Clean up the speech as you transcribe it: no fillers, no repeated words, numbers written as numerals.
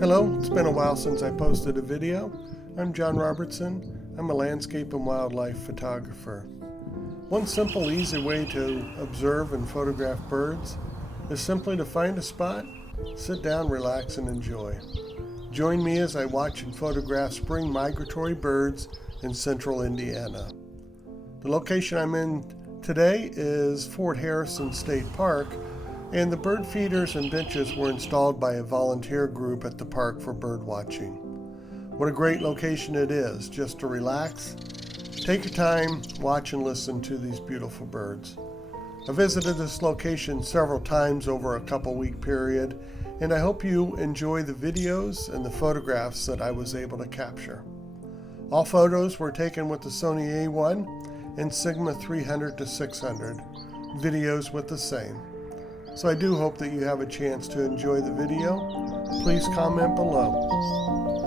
Hello, it's been a while since I posted a video. I'm John Robertson. I'm a landscape and wildlife photographer. One simple, easy way to observe and photograph birds is simply to find a spot, sit down, relax, and enjoy. Join me as I watch and photograph spring migratory birds in central Indiana. The location I'm in today is Fort Harrison State Park, and the bird feeders and benches were installed by a volunteer group at the park for bird watching. What a great location it is, just to relax, take your time, watch and listen to these beautiful birds. I visited this location several times over a couple-week period, and I hope you enjoy the videos and the photographs that I was able to capture. All photos were taken with the Sony A1 and Sigma 300 to 600, videos with the same. So I do hope that you have a chance to enjoy the video. Please comment below.